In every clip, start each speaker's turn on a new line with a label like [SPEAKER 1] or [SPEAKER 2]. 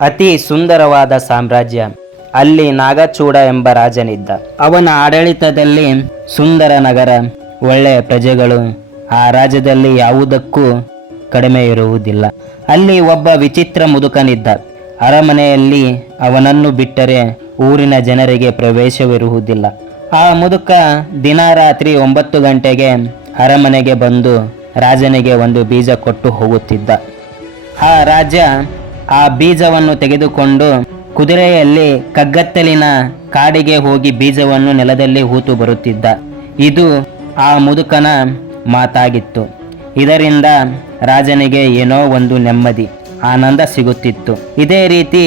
[SPEAKER 1] ಅತಿ ಸುಂದರವಾದ ಸಾಮ್ರಾಜ್ಯ. ಅಲ್ಲಿ ನಾಗಚೂಡ ಎಂಬ ರಾಜನಿದ್ದ. ಅವನ ಆಡಳಿತದಲ್ಲಿ ಸುಂದರ ನಗರ, ಒಳ್ಳೆಯ ಪ್ರಜೆಗಳು, ಆ ರಾಜ್ಯದಲ್ಲಿ ಯಾವುದಕ್ಕೂ ಕಡಿಮೆ ಇರುವುದಿಲ್ಲ. ಅಲ್ಲಿ ಒಬ್ಬ ವಿಚಿತ್ರ ಮುದುಕನಿದ್ದ. ಅರಮನೆಯಲ್ಲಿ ಅವನನ್ನು ಬಿಟ್ಟರೆ ಊರಿನ ಜನರಿಗೆ ಪ್ರವೇಶವಿರುವುದಿಲ್ಲ. ಆ ಮುದುಕ ದಿನರಾತ್ರಿ ಒಂಬತ್ತು ಗಂಟೆಗೆ ಅರಮನೆಗೆ ಬಂದು ರಾಜನಿಗೆ ಒಂದು ಬೀಜ ಕೊಟ್ಟು ಹೋಗುತ್ತಿದ್ದ. ಆ ರಾಜ ಆ ಬೀಜವನ್ನು ತೆಗೆದುಕೊಂಡು ಕುದುರೆಯಲ್ಲಿ ಕಗ್ಗತ್ತಲಿನ ಕಾಡಿಗೆ ಹೋಗಿ ಬೀಜವನ್ನು ನೆಲದಲ್ಲಿ ಹೂತು ಬರುತ್ತಿದ್ದ. ಇದು ಆ ಮುದುಕನ ಮಾತಾಗಿತ್ತು. ಇದರಿಂದ ರಾಜನಿಗೆ ಏನೋ ಒಂದು ನೆಮ್ಮದಿ, ಆನಂದ ಸಿಗುತ್ತಿತ್ತು. ಇದೇ ರೀತಿ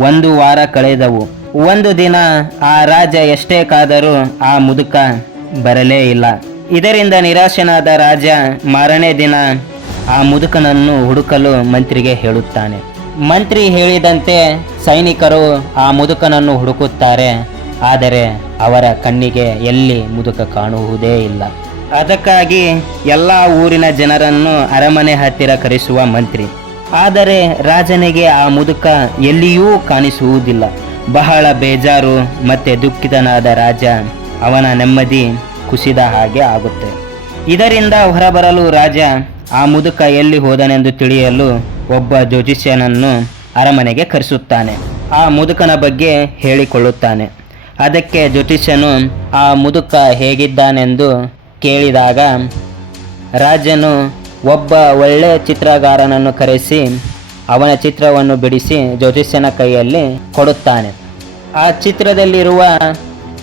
[SPEAKER 1] ಒಂದು ವಾರ ಕಳೆದವು. ಒಂದು ದಿನ ಆ ರಾಜ ಎಷ್ಟೇ ಕಾದರೂ ಆ ಮುದುಕ ಬರಲೇ ಇಲ್ಲ. ಇದರಿಂದ ನಿರಾಶನಾದ ರಾಜ ಮಾರನೇ ದಿನ ಆ ಮುದುಕನನ್ನು ಹುಡುಕಲು ಮಂತ್ರಿಗೆ ಹೇಳುತ್ತಾನೆ. ಮಂತ್ರಿ ಹೇಳಿದಂತೆ ಸೈನಿಕರು ಆ ಮುದುಕನನ್ನು ಹುಡುಕುತ್ತಾರೆ. ಆದರೆ ಅವರ ಕಣ್ಣಿಗೆ ಎಲ್ಲಿ ಮುದುಕ ಕಾಣುವುದೇ ಇಲ್ಲ. ಅದಕ್ಕಾಗಿ ಎಲ್ಲ ಊರಿನ ಜನರನ್ನು ಅರಮನೆ ಹತ್ತಿರ ಕರೆಸುವ ಮಂತ್ರಿ. ಆದರೆ ರಾಜನಿಗೆ ಆ ಮುದುಕ ಎಲ್ಲಿಯೂ ಕಾಣಿಸುವುದಿಲ್ಲ. ಬಹಳ ಬೇಜಾರು ಮತ್ತೆ ದುಃಖಿತನಾದ ರಾಜ ಅವನ ನೆಮ್ಮದಿ ಕುಸಿದ ಹಾಗೆ ಆಗುತ್ತೆ. ಇದರಿಂದ ಹೊರಬರಲು ರಾಜ ಆ ಮುದುಕ ಎಲ್ಲಿ ಹೋದನೆಂದು ತಿಳಿಯಲು ಒಬ್ಬ ಜ್ಯೋತಿಷ್ಯನನ್ನು ಅರಮನೆಗೆ ಕರೆಸುತ್ತಾನೆ. ಆ ಮುದುಕನ ಬಗ್ಗೆ ಹೇಳಿಕೊಳ್ಳುತ್ತಾನೆ. ಅದಕ್ಕೆ ಜ್ಯೋತಿಷ್ಯನು, ಆ ಮುದುಕ ಹೇಗಿದ್ದಾನೆಂದು ಕೇಳಿದಾಗ ರಾಜನು ಒಬ್ಬ ಒಳ್ಳೆಯ ಚಿತ್ರಗಾರನನ್ನು ಕರೆಸಿ ಅವನ ಚಿತ್ರವನ್ನು ಬಿಡಿಸಿ ಜ್ಯೋತಿಷ್ಯನ ಕೈಯಲ್ಲಿ ಕೊಡುತ್ತಾನೆ. ಆ ಚಿತ್ರದಲ್ಲಿರುವ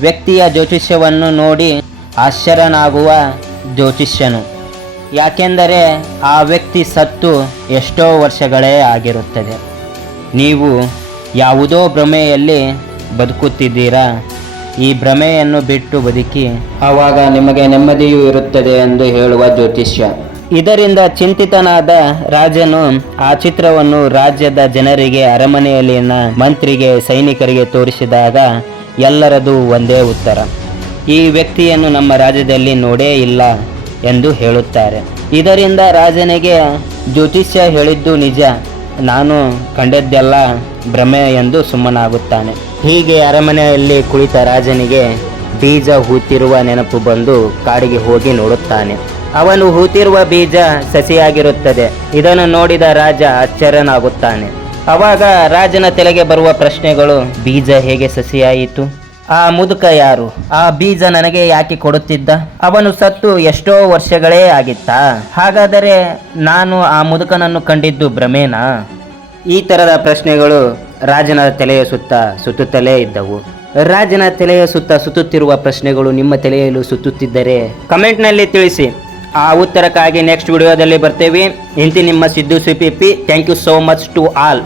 [SPEAKER 1] ವ್ಯಕ್ತಿಯ ಜ್ಯೋತಿಷ್ಯವನ್ನು ನೋಡಿ ಆಶ್ಚರ್ಯನಾಗುವ ಜ್ಯೋತಿಷ್ಯನು. ಯಾಕೆಂದರೆ ಆ ವ್ಯಕ್ತಿ ಸತ್ತು ಎಷ್ಟೋ ವರ್ಷಗಳೇ ಆಗಿರುತ್ತದೆ. ನೀವು ಯಾವುದೋ ಭ್ರಮೆಯಲ್ಲಿ ಬದುಕುತ್ತಿದ್ದೀರಾ? ಈ ಭ್ರಮೆಯನ್ನು ಬಿಟ್ಟು ಬದುಕಿ. ಆವಾಗ ನಿಮಗೆ ನೆಮ್ಮದಿಯೂ ಇರುತ್ತದೆ ಎಂದು ಹೇಳುವ ಜ್ಯೋತಿಷ್ಯ. ಇದರಿಂದ ಚಿಂತಿತನಾದ ರಾಜನು ಆ ಚಿತ್ರವನ್ನು ರಾಜ್ಯದ ಜನರಿಗೆ ಅರಮನೆಯಲ್ಲಿನ ಮಂತ್ರಿಗೆ ಸೈನಿಕರಿಗೆ ತೋರಿಸಿದಾಗ ಎಲ್ಲರದು ಒಂದೇ ಉತ್ತರ. ಈ ವ್ಯಕ್ತಿಯನ್ನು ನಮ್ಮ ರಾಜ್ಯದಲ್ಲಿ ನೋಡೇ ಇಲ್ಲ. ಎಂದು ಹೇಳುತ್ತಾರೆ. ಇದರಿಂದ ರಾಜನಿಗೆ ಜ್ಯೋತಿಷ್ಯ ಹೇಳಿದ್ದು ನಿಜ. ನಾನು ಕಂಡದ್ದೆಲ್ಲ ಭ್ರಮೆ ಎಂದು ಸುಮ್ಮನಾಗುತ್ತಾನೆ. ಹೀಗೆ ಅರಮನೆಯಲ್ಲಿ ಕುಳಿತ ರಾಜನಿಗೆ ಬೀಜ ಹೂತಿರುವ ನೆನಪು ಬಂದು ಕಾಡಿಗೆ ಹೋಗಿ ನೋಡುತ್ತಾನೆ. ಅವನು ಹೂತಿರುವ ಬೀಜ ಸಸಿಯಾಗಿರುತ್ತದೆ. ಇದನ್ನು ನೋಡಿದ ರಾಜ ಆಶ್ಚರ್ಯನಾಗುತ್ತಾನೆ. ಅವಾಗ ರಾಜನ ತಲೆಗೆ ಬರುವ ಪ್ರಶ್ನೆಗಳು, ಬೀಜ ಹೇಗೆ ಸಸಿಯಾಯಿತು? ಆ ಮುದುಕ ಯಾರು? ಆ ಬೀಜ ನನಗೆ ಯಾಕೆ ಕೊಡುತ್ತಿದ್ದ? ಅವನು ಸತ್ತು ಎಷ್ಟೋ ವರ್ಷಗಳೇ ಆಗಿತ್ತಾ. ಹಾಗಾದರೆ ನಾನು ಆ ಮುದುಕನನ್ನು ಕಂಡಿದ್ದು ಭ್ರಮೇನಾ? ಈ ತರದ ಪ್ರಶ್ನೆಗಳು ರಾಜನ ತಲೆಯ ಸುತ್ತ ಸುತ್ತುತ್ತಲೇ ಇದ್ದವು. ರಾಜನ ತಲೆಯ ಸುತ್ತ ಸುತ್ತುತ್ತಿರುವ ಪ್ರಶ್ನೆಗಳು ನಿಮ್ಮ ತಲೆಯಲ್ಲೂ ಸುತ್ತುತ್ತಿದ್ದರೆ ಕಮೆಂಟ್ನಲ್ಲಿ ತಿಳಿಸಿ. ಆ ಉತ್ತರಕ್ಕಾಗಿ ನೆಕ್ಸ್ಟ್ ವಿಡಿಯೋದಲ್ಲಿ ಬರ್ತೇವೆ. ಇಂತಿ ನಿಮ್ಮ Siddu CPP thank you so much to all